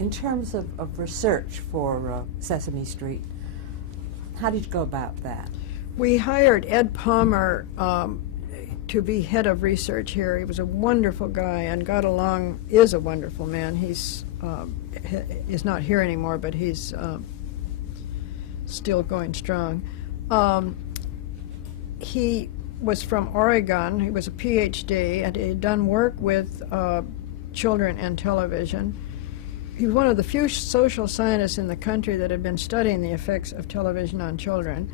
In terms of research for Sesame Street, how did you go about that? We hired Ed Palmer to be head of research here. He was a wonderful guy and got along, is a wonderful man. He's not here anymore, but he's still going strong. He was from Oregon. He was a PhD, and he had done work with children and television. He was one of the few social scientists in the country that had been studying the effects of television on children.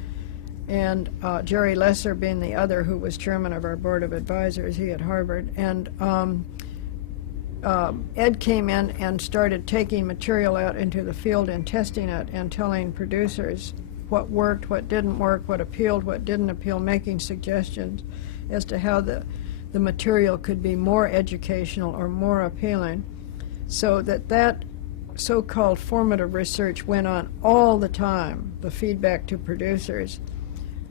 And Jerry Lesser being the other, who was chairman of our board of advisors, he at Harvard. And Ed came in and started taking material out into the field and testing it and telling producers what worked, what didn't work, what appealed, what didn't appeal, making suggestions as to how the material could be more educational or more appealing. So that so-called formative research went on all the time, the feedback to producers,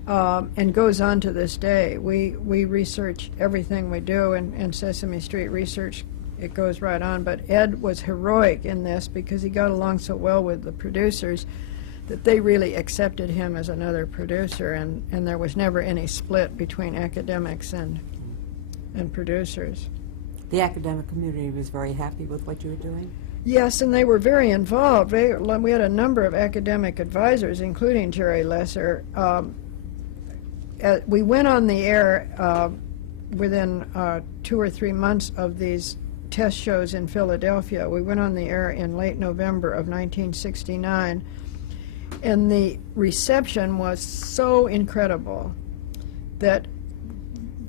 and goes on to this day. We research everything we do, and Sesame Street research, it goes right on. But Ed was heroic in this because he got along so well with the producers that they really accepted him as another producer, and there was never any split between academics and producers. The academic community was very happy with what you were doing? Yes, and they were very involved. We had a number of academic advisors, including Jerry Lesser. We went on the air within 2 or 3 months of these test shows in Philadelphia. We went on the air in late November of 1969, and the reception was so incredible that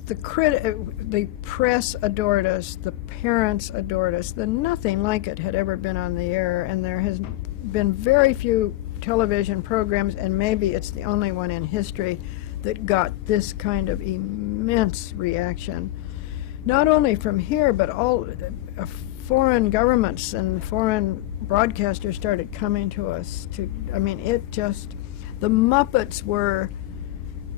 the press adored us, the parents adored us. Nothing like it had ever been on the air, and there has been very few television programs, and maybe it's the only one in history that got this kind of immense reaction. Not only from here, but all foreign governments and foreign broadcasters started coming to us. The Muppets were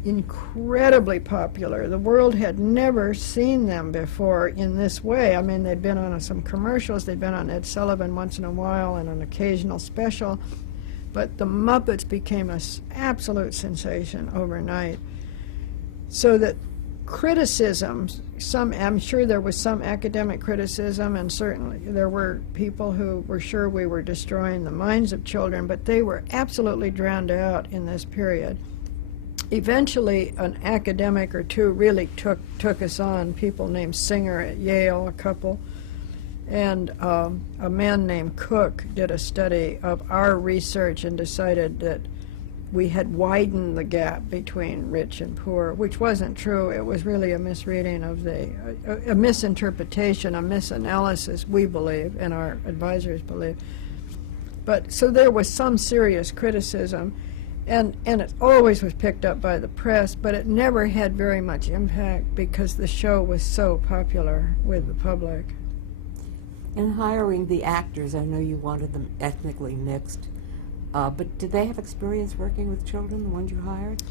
incredibly popular. The world had never seen them before in this way. I mean, they'd been on some commercials, they'd been on Ed Sullivan once in a while and an occasional special, but the Muppets became an absolute sensation overnight. So that criticisms, I'm sure there was some academic criticism, and certainly there were people who were sure we were destroying the minds of children, but they were absolutely drowned out in this period. Eventually, an academic or two really took us on, people named Singer at Yale, a couple, and a man named Cook did a study of our research and decided that we had widened the gap between rich and poor, which wasn't true. It was really a misreading of a misinterpretation, a misanalysis, we believe, and our advisors believe. But so there was some serious criticism, and it always was picked up by the press, but it never had very much impact because the show was so popular with the public. In hiring the actors, I know you wanted them ethnically mixed, but did they have experience working with children, the ones you hired?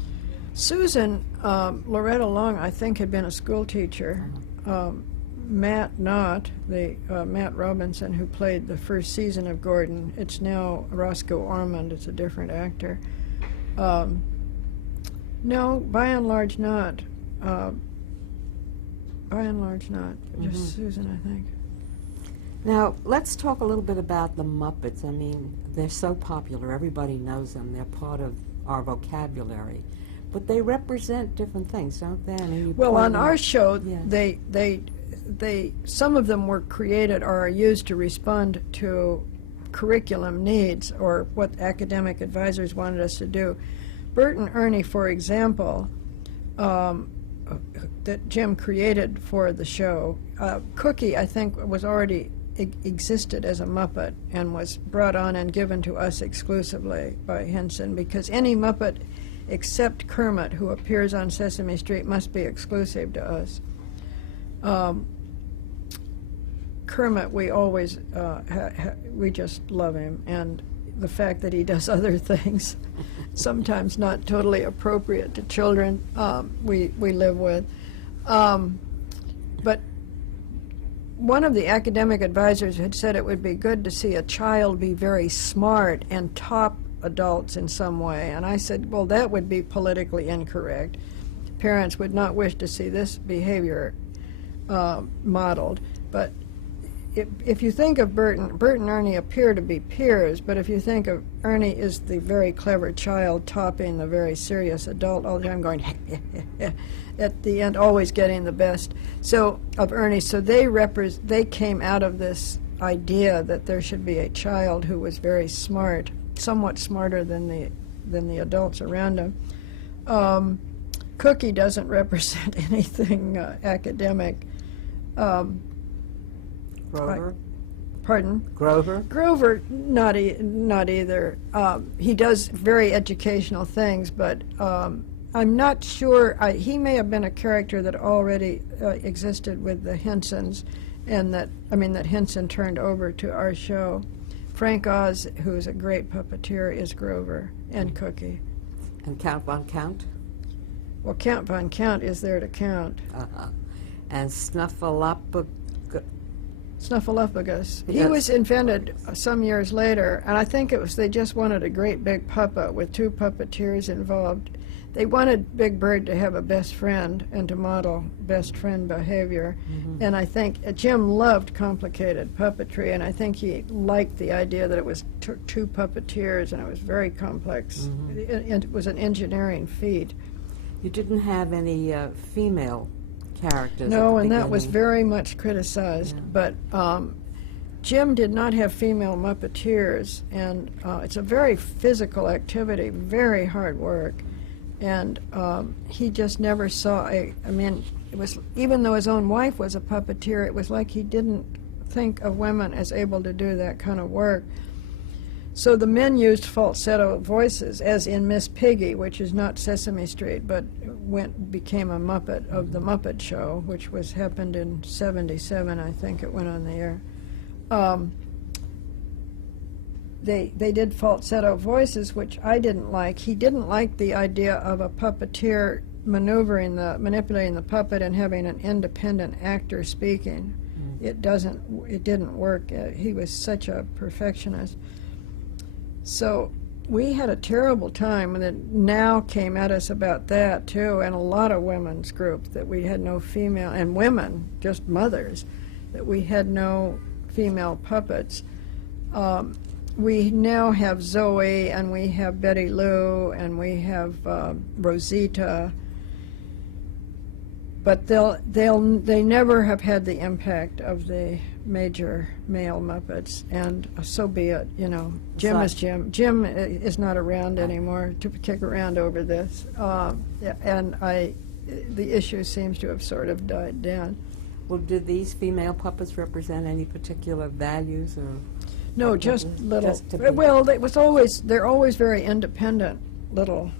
Susan, Loretta Long, I think, had been a school teacher. Matt Knott, Matt Robinson, who played the first season of Gordon, it's now Roscoe Ormond, it's a different actor. No, by and large not. Just Susan, I think. Now, let's talk a little bit about the Muppets. I mean, they're so popular. Everybody knows them. They're part of our vocabulary. But they represent different things, don't they? I mean, well, on our show, yeah. Some of them were created or are used to respond to curriculum needs or what academic advisors wanted us to do. Bert and Ernie, for example, that Jim created for the show. Cookie, I think, was already existed as a Muppet and was brought on and given to us exclusively by Henson, because any Muppet except Kermit who appears on Sesame Street must be exclusive to us. Kermit, we always, we just love him, and the fact that he does other things, sometimes not totally appropriate to children, we live with. But one of the academic advisors had said it would be good to see a child be very smart and top adults in some way. And I said, well, that would be politically incorrect. Parents would not wish to see this behavior modeled. But if you think of Bert and Ernie appear to be peers, but if you think of Ernie as the very clever child topping the very serious adult all the time going at the end, always getting the best of Ernie. So they came out of this idea that there should be a child who was very smart, somewhat smarter than the adults around him. Cookie doesn't represent anything academic. Grover? Pardon? Grover? Grover, not either. He does very educational things, but I'm not sure. He may have been a character that already existed with the Hensons, and that Henson turned over to our show. Frank Oz, who is a great puppeteer, is Grover, and Cookie. And Count Von Count? Well, Count Von Count is there to count. And Snuffleupagus. He Yes. was invented some years later, and I think it was they just wanted a great big puppet with two puppeteers involved. They wanted Big Bird to have a best friend and to model best friend behavior. Mm-hmm. And I think Jim loved complicated puppetry, and I think he liked the idea that it was two puppeteers and it was very complex. Mm-hmm. It was an engineering feat. You didn't have any female characters. No, at the and that was beginning. very much criticized. Yeah. But Jim did not have female Muppeteers, and it's a very physical activity, very hard work. And he just never saw it was, even though his own wife was a puppeteer, it was like he didn't think of women as able to do that kind of work. So the men used falsetto voices, as in Miss Piggy, which is not Sesame Street, but became a Muppet of the Muppet Show, which happened in '77, I think it went on the air. They did falsetto voices, which I didn't like. He didn't like the idea of a puppeteer manipulating the puppet and having an independent actor speaking. It didn't work. He was such a perfectionist. So we had a terrible time, and it now came at us about that too, and a lot of women's group that we had no female, and women, just mothers, that we had no female puppets. We now have Zoe, and we have Betty Lou, and we have Rosita, but they never have had the impact of the major male Muppets, and so be it. Jim is Jim. Jim is not around anymore to kick around over this, and the issue seems to have sort of died down. Well, did these female puppets represent any particular values or? No, just little. Just to be- Well, they're always very independent little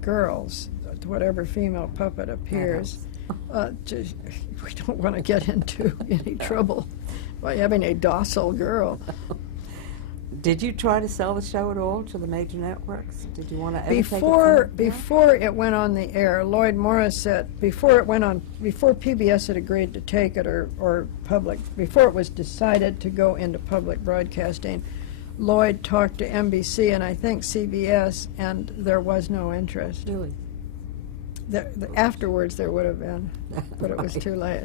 girls, whatever female puppet appears. We don't want to get into any trouble by having a docile girl. Did you try to sell the show at all to the major networks? Did you want to ever Before take it before it went on the air, Lloyd Morris said before PBS had agreed to take it before it was decided to go into public broadcasting, Lloyd talked to NBC and I think CBS, and there was no interest. Really? Afterwards there would have been, but it was Right. too late.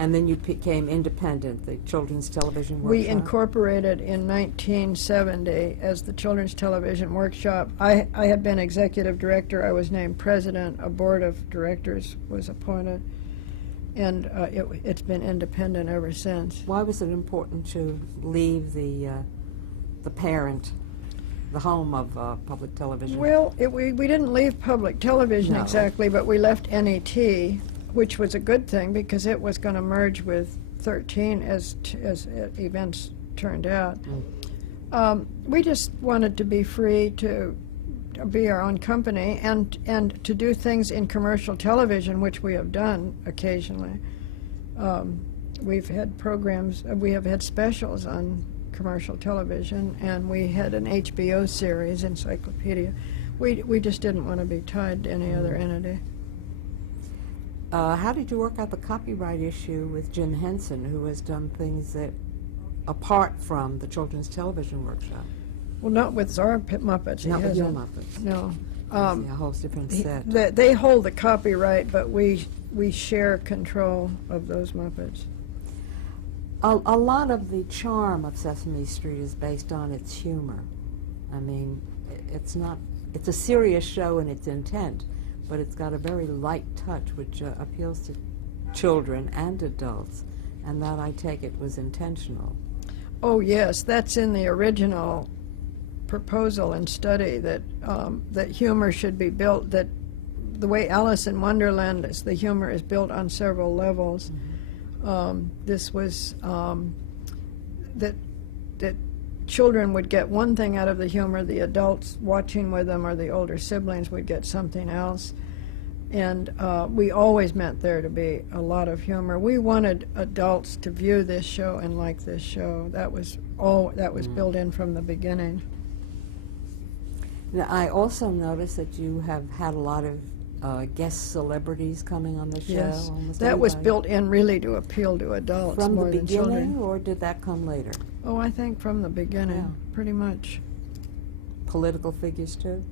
And then you became independent, the Children's Television Workshop? We incorporated in 1970 as the Children's Television Workshop. I had been executive director. I was named president. A board of directors was appointed, and it's been independent ever since. Why was it important to leave the parent, the home of public television? Well, we didn't leave public television No. exactly, but we left NET, which was a good thing because it was going to merge with 13 as events turned out. We just wanted to be free to be our own company and to do things in commercial television, which we have done occasionally. We've had programs, we have had specials on commercial television, and we had an HBO series, Encyclopedia. We just didn't want to be tied to any other entity. How did you work out the copyright issue with Jim Henson, who has done things that, apart from the Children's Television Workshop? Well, not with our Muppets. Not with your Muppets. No. I see, a whole different set. They hold the copyright, but we share control of those Muppets. A lot of the charm of Sesame Street is based on its humor. I mean, it's a serious show in its intent, but it's got a very light touch which appeals to children and adults, and that, I take it, was intentional. Oh yes, that's in the original proposal and study, that that humor should be built, that the way Alice in Wonderland is, the humor is built on several levels. This was that children would get one thing out of the humor, the adults watching with them or the older siblings would get something else. And we always meant there to be a lot of humor. We wanted adults to view this show and like this show. That was built in from the beginning. Now, I also noticed that you have had a lot of guest celebrities coming on the show. Yes, almost that was everybody. built in really to appeal to adults From more the than children. beginning, or did that come later? Oh, I think from the beginning, Yeah. pretty much. Political figures too?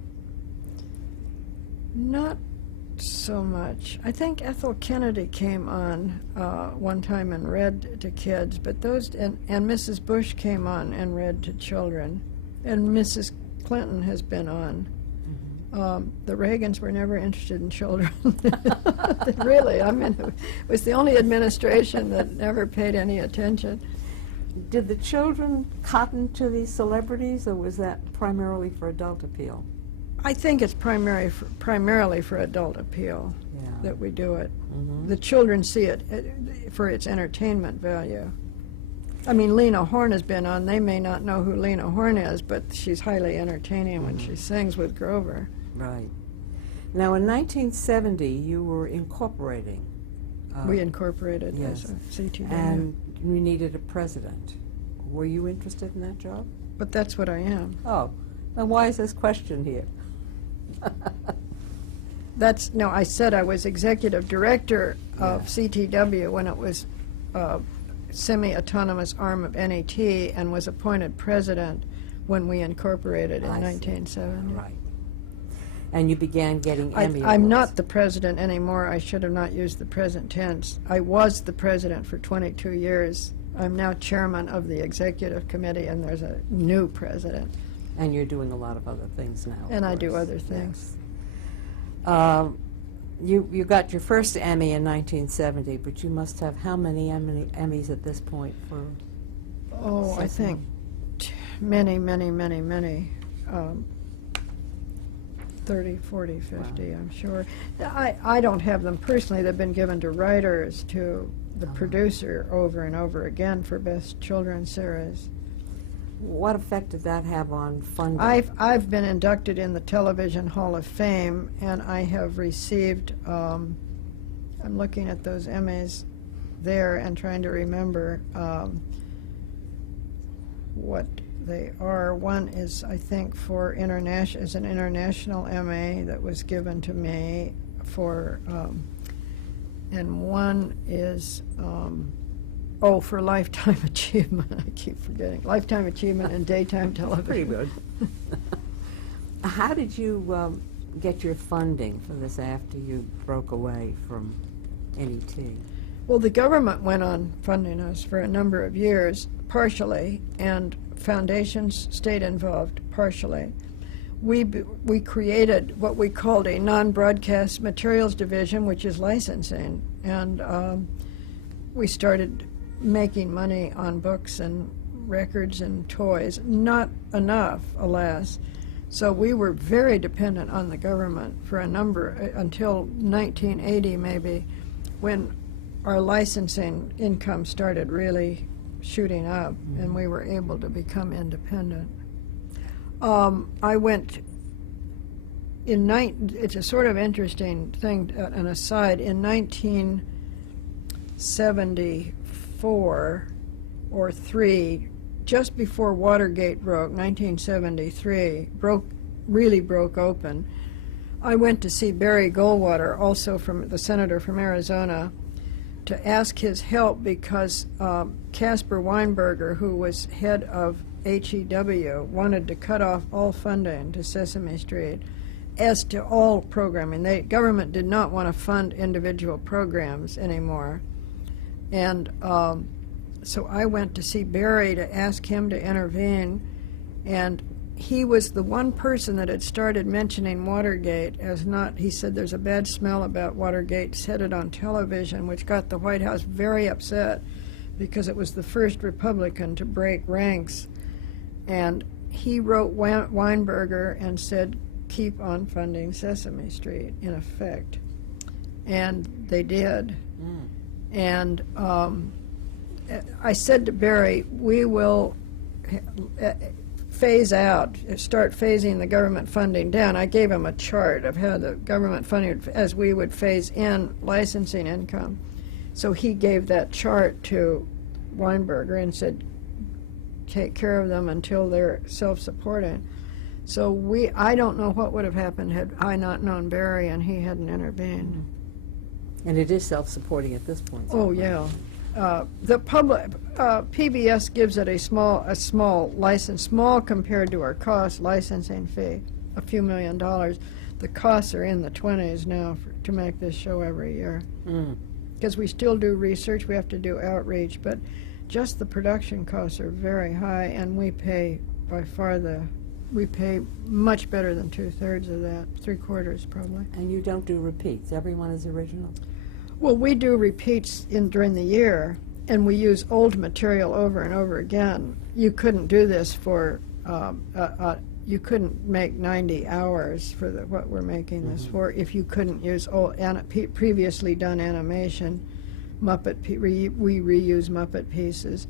Not so much. I think Ethel Kennedy came on one time and read to kids, but those and Mrs. Bush came on and read to children, and Mrs. Clinton has been on. The Reagans were never interested in children. Really, I mean, it was the only administration that never paid any attention. Did the children cotton to these celebrities, or was that primarily for adult appeal? I think it's primarily for adult appeal that we do it. The children see it for its entertainment value. I mean, Lena Horne has been on. They may not know who Lena Horne is, but she's highly entertaining when she sings with Grover. Right. Now, in 1970, you were incorporating. We incorporated yes. as a CTW. And you needed a president. Were you interested in that job? But that's what I am. Oh, then why is this question here? No, I said I was executive director of CTW when it was semi-autonomous arm of NET, and was appointed president when we incorporated in 1970. Right. And you began getting Emmy I'm awards. not the president anymore. I should have not used the present tense. I was the president for 22 years. I'm now chairman of the executive committee, and there's a new president. And you're doing a lot of other things now. And I do other things. Yes. You got your first Emmy in 1970, but you must have how many Emmys at this point for? Oh, Sesame? I think many, many, many, many. 30, 40, 50, Wow. I'm sure. I don't have them personally. They've been given to writers, to the producer over and over again for Best Children's Series. What effect did that have on funding? I've been inducted in the Television Hall of Fame, and I have received, I'm looking at those Emmys there and trying to remember what they are. One is, I think, for is an international Emmy that was given to me for, and one is, for Lifetime Achievement. I keep forgetting. Lifetime Achievement in Daytime Television. Pretty good. How did you get your funding for this after you broke away from NET? Well, the government went on funding us for a number of years, partially, and foundations stayed involved partially. We created what we called a non-broadcast materials division, which is licensing, and we started making money on books and records and toys. Not enough, alas. So we were very dependent on the government for a number, until 1980 maybe, when our licensing income started really shooting up, and we were able to become independent. I went it's a sort of interesting thing, an aside, in 1974 or 3, just before Watergate broke, 1973, really broke open, I went to see Barry Goldwater, also from the senator from Arizona, to ask his help because Caspar Weinberger, who was head of HEW, wanted to cut off all funding to Sesame Street as to all programming. The government did not want to fund individual programs anymore. And so I went to see Barry to ask him to intervene, and he was the one person that had started mentioning Watergate as not, he said there's a bad smell about Watergate, said it on television, which got the White House very upset because it was the first Republican to break ranks. And he wrote Weinberger and said, keep on funding Sesame Street, in effect. And they did. And I said to Barry, we will start phasing the government funding down. I gave him a chart of how the government funding, as we would phase in licensing income. So he gave that chart to Weinberger and said, take care of them until they're self-supporting. So I don't know what would have happened had I not known Barry and he hadn't intervened. And it is self-supporting at this point. Oh, yeah. The public, PBS gives it a small license, small compared to our cost licensing fee, a few $1 million. The costs are in the 20s now to make this show every year. Because we still do research, we have to do outreach, but just the production costs are very high, and we pay by far we pay much better than 2/3 of that, 3/4 probably. And you don't do repeats. Everyone is original. Well, we do repeats during the year, and we use old material over and over again. You couldn't do this for, you couldn't make 90 hours for what we're making this for if you couldn't use old, previously done animation. We reuse Muppet pieces.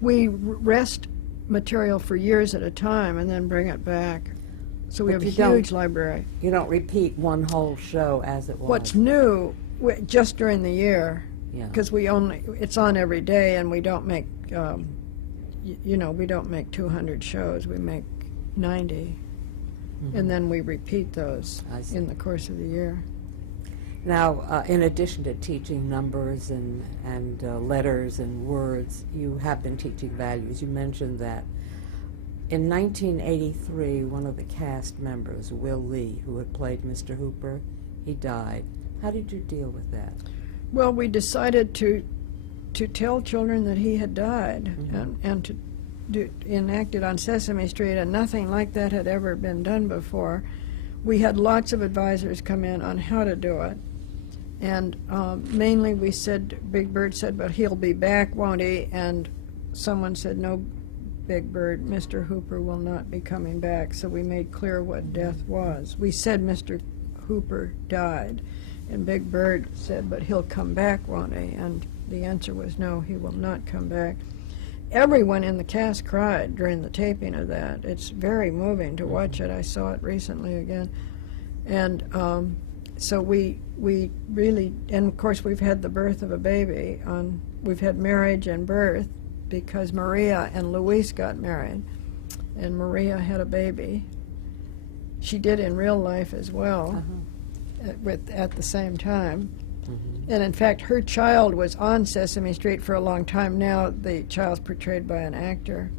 We rest material for years at a time and then bring it back. So we have a huge library. You don't repeat one whole show as it was. What's new, just during the year, Yeah. because it's on every day, and we don't make, we don't make 200 shows. We make 90, and then we repeat those in the course of the year. Now, in addition to teaching numbers and letters and words, you have been teaching values. You mentioned that in 1983, one of the cast members, Will Lee, who had played Mr. Hooper, he died. How did you deal with that? Well, we decided to tell children that he had died, and to enact it on Sesame Street, and nothing like that had ever been done before. We had lots of advisors come in on how to do it. And mainly we said, Big Bird said, but he'll be back, won't he? And someone said, no, Big Bird, Mr. Hooper will not be coming back. So we made clear what death was. We said Mr. Hooper died. And Big Bird said, but he'll come back, won't he? And the answer was no, he will not come back. Everyone in the cast cried during the taping of that. It's very moving to watch it. I saw it recently again. And so we really, and of course we've had the birth of a baby. We've had marriage and birth because Maria and Luis got married. And Maria had a baby. She did in real life as well, at the same time. And in fact, her child was on Sesame Street for a long time. Now the child's portrayed by an actor.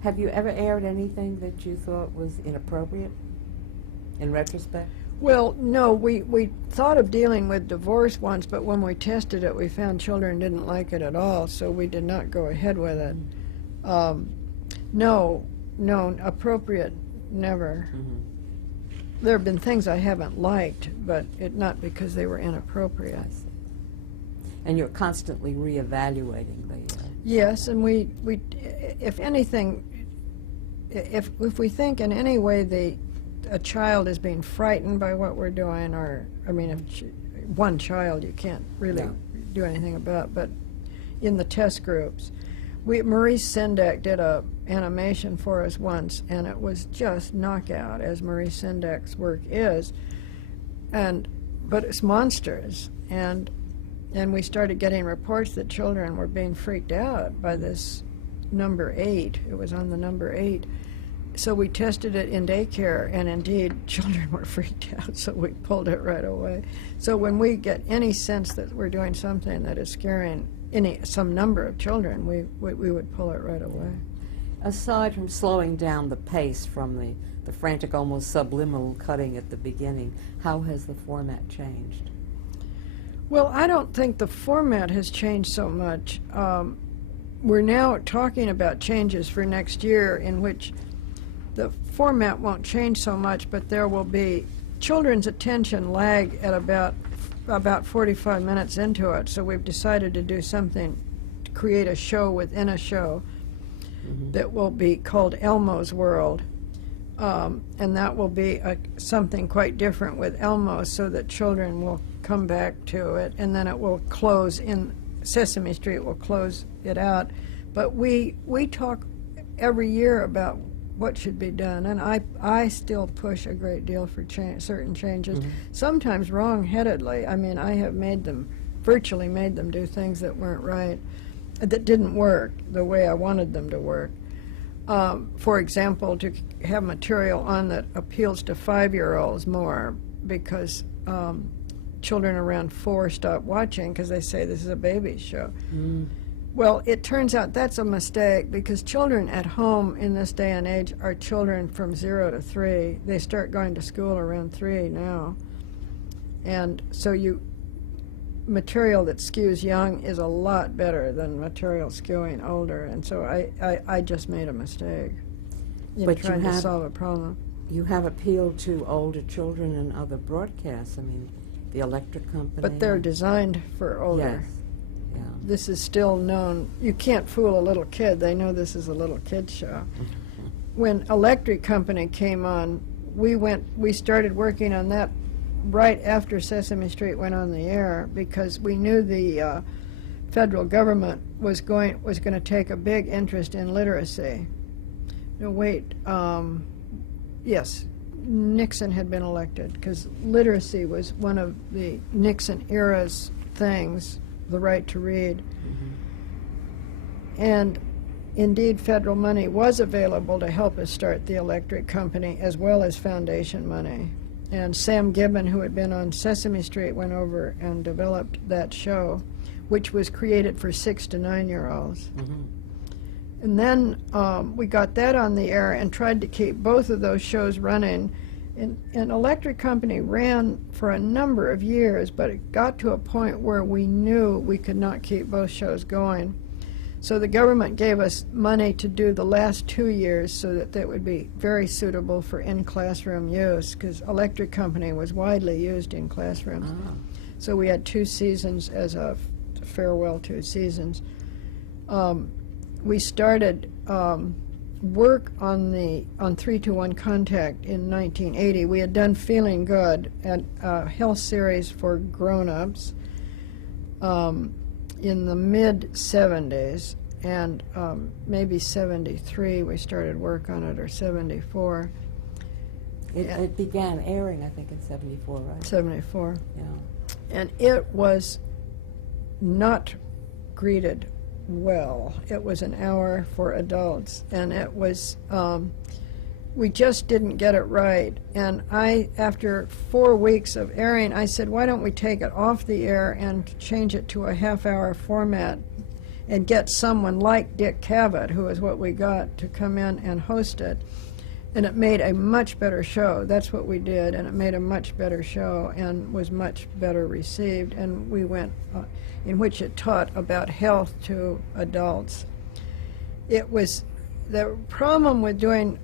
Have you ever aired anything that you thought was inappropriate, in retrospect? Well, no, we thought of dealing with divorce once, but when we tested it, we found children didn't like it at all, so we did not go ahead with it. No, appropriate, never. There have been things I haven't liked, but not because they were inappropriate. And you're constantly reevaluating the... Yes, and we if anything, if we think in any way a child is being frightened by what we're doing, or, I mean, if one child you can't really do anything about, but in the test groups, Maurice Sendak did a animation for us once, and it was just knockout, as Maurice Sendak's work is, but it's monsters, and we started getting reports that children were being freaked out by this number 8. It was on the number 8 So we tested it in daycare, and indeed, children were freaked out, so we pulled it right away. So when we get any sense that we're doing something that is scaring some number of children, we would pull it right away. Aside from slowing down the pace from the frantic, almost subliminal cutting at the beginning, how has the format changed? Well, I don't think the format has changed so much. We're now talking about changes for next year in which the format won't change so much, but there will be children's attention lag at about 45 minutes into it. So we've decided to do something to create a show within a show that will be called Elmo's World. And that will be something quite different with Elmo, so that children will come back to it, and then it will close in Sesame Street, will close it out. But we talk every year about what should be done, and I still push a great deal for certain changes, sometimes wrong-headedly. I mean, I have virtually made them do things that weren't right, that didn't work the way I wanted them to work. For example, to have material on that appeals to 5-year-olds more, because children around 4 stop watching because they say this is a baby show. Well, it turns out that's a mistake, because children at home in this day and age are children from 0 to 3. They start going to school around 3 now. And so material that skews young is a lot better than material skewing older. And so I just made a mistake in trying to solve a problem. You have appealed to older children in other broadcasts. I mean, the Electric Company. But they're designed for older. Yes. Yeah. This is still known. You can't fool a little kid. They know this is a little kid show. When Electric Company came on, we started working on that right after Sesame Street went on the air, because we knew the federal government was going to take a big interest in literacy. No, wait. Yes, Nixon had been elected, because literacy was one of the Nixon era's things, the right to read. And indeed, federal money was available to help us start the Electric Company, as well as foundation money. And Sam Gibbon, who had been on Sesame Street, went over and developed that show, which was created for 6 to 9-year-olds. And then we got that on the air and tried to keep both of those shows running. And Electric Company ran for a number of years, but it got to a point where we knew we could not keep both shows going. So the government gave us money to do the last 2 years, so that that would be very suitable for in-classroom use, because Electric Company was widely used in classrooms. So we had 2 seasons as a farewell 2 seasons. We started work on 3-to-1 Contact in 1980. We had done Feeling Good, a health series for grown-ups, in the mid-'70s, and maybe 73 we started work on it, or 74. It began airing, I think, in 74, right? 74. Yeah. And it was not greeted well. It was an hour for adults, and it was, we just didn't get it right. And after 4 weeks of airing, I said, why don't we take it off the air and change it to a half-hour format and get someone like Dick Cavett, who is what we got, to come in and host it. And it made a much better show. That's what we did, and it made a much better show and was much better received. And we went, in which it taught about health to adults. It was, the problem with doing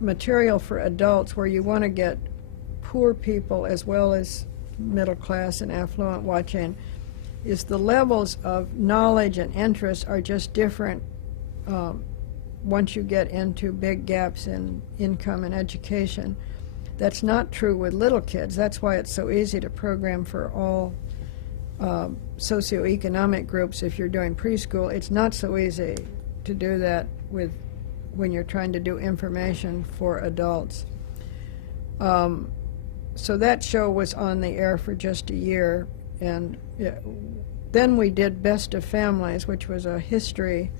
material for adults where you want to get poor people as well as middle class and affluent watching is the levels of knowledge and interest are just different once you get into big gaps in income and education. That's not true with little kids. That's why it's so easy to program for all socioeconomic groups if you're doing preschool. It's not so easy to do that when you're trying to do information for adults. So that show was on the air for just a year, and then we did Best of Families, which was a history,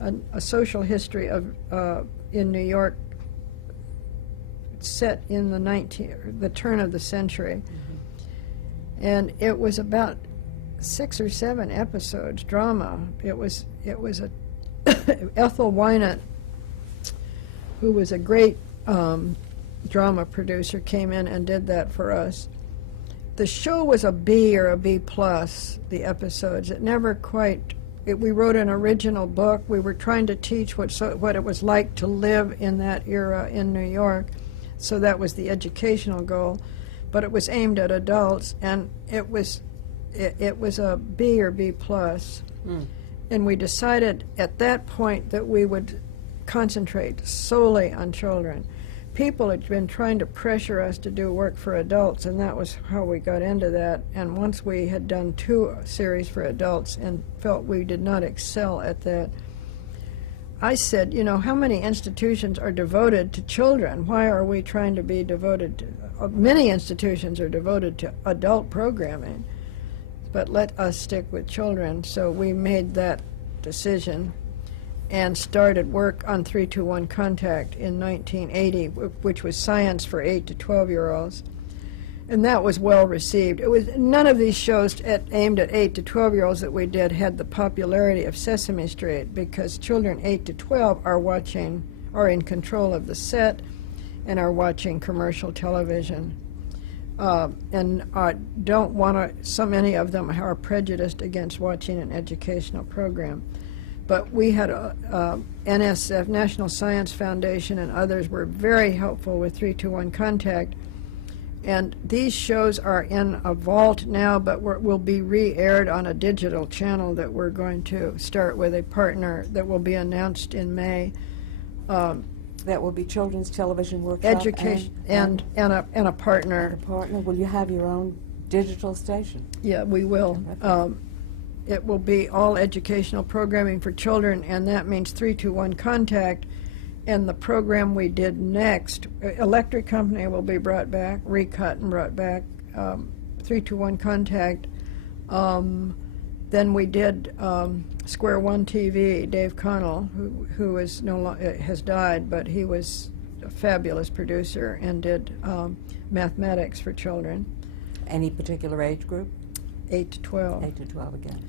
a social history of in New York set in the turn of the century. And it was about 6 or 7 episodes, drama. It was a Ethel Wynant, who was a great drama producer, came in and did that for us. The show was a B or a B plus, the episodes. It never quite, we wrote an original book. We were trying to teach what it was like to live in that era in New York. So that was the educational goal. But it was aimed at adults, and it was a B or B plus. And we decided at that point that we would concentrate solely on children. People had been trying to pressure us to do work for adults, and that was how we got into that. And once we had done 2 series for adults and felt we did not excel at that, I said, you know, how many institutions are devoted to children? Why are we trying to be devoted to, many institutions are devoted to adult programming, but let us stick with children. So we made that decision and started work on 321 Contact in 1980, which was science for 8 to 12-year-olds. And that was well received. It was none of these shows aimed at 8 to 12-year-olds that we did had the popularity of Sesame Street, because children 8 to 12 are in control of the set and are watching commercial television. And don't want to, so many of them are prejudiced against watching an educational program. But we had NSF, National Science Foundation, and others were very helpful with 321 Contact. And these shows are in a vault now, but will be re-aired on a digital channel that we're going to start with a partner that will be announced in May. That will be Children's Television Workshop Education and a partner. And a partner. Will you have your own digital station? Yeah, we will. It will be all educational programming for children, and that means 321 Contact. And the program we did next, Electric Company will be brought back, recut and brought back, 321 Contact. Then we did Square One TV, Dave Connell, who is has died, but he was a fabulous producer and did mathematics for children. Any particular age group? 8 to 12. 8 to 12 again.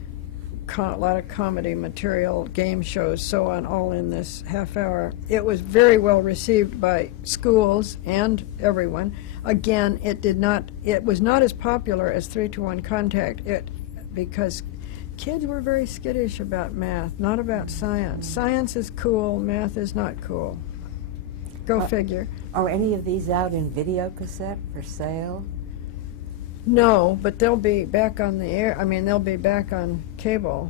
A lot of comedy material, game shows, so on, all in this half hour. It was very well received by schools and everyone. Again, it was not as popular as 321 Contact, because kids were very skittish about math, not about science. Science is cool, math is not cool. Go figure. Are any of these out in video cassette for sale? No, but they'll be back on the air. I mean, they'll be back on cable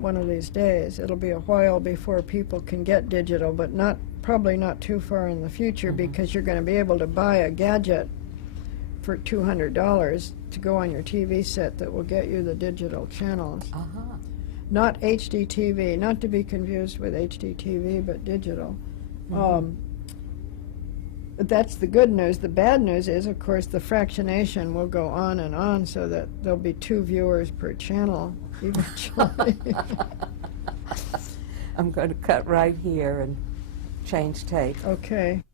one of these days. It'll be a while before people can get digital, but probably not too far in the future, because you're going to be able to buy a gadget for $200 to go on your TV set that will get you the digital channels. Not HD TV, not to be confused with HD TV, but digital. But that's the good news. The bad news is, of course, the fractionation will go on, so that there'll be 2 viewers per channel eventually. I'm going to cut right here and change tape. Okay.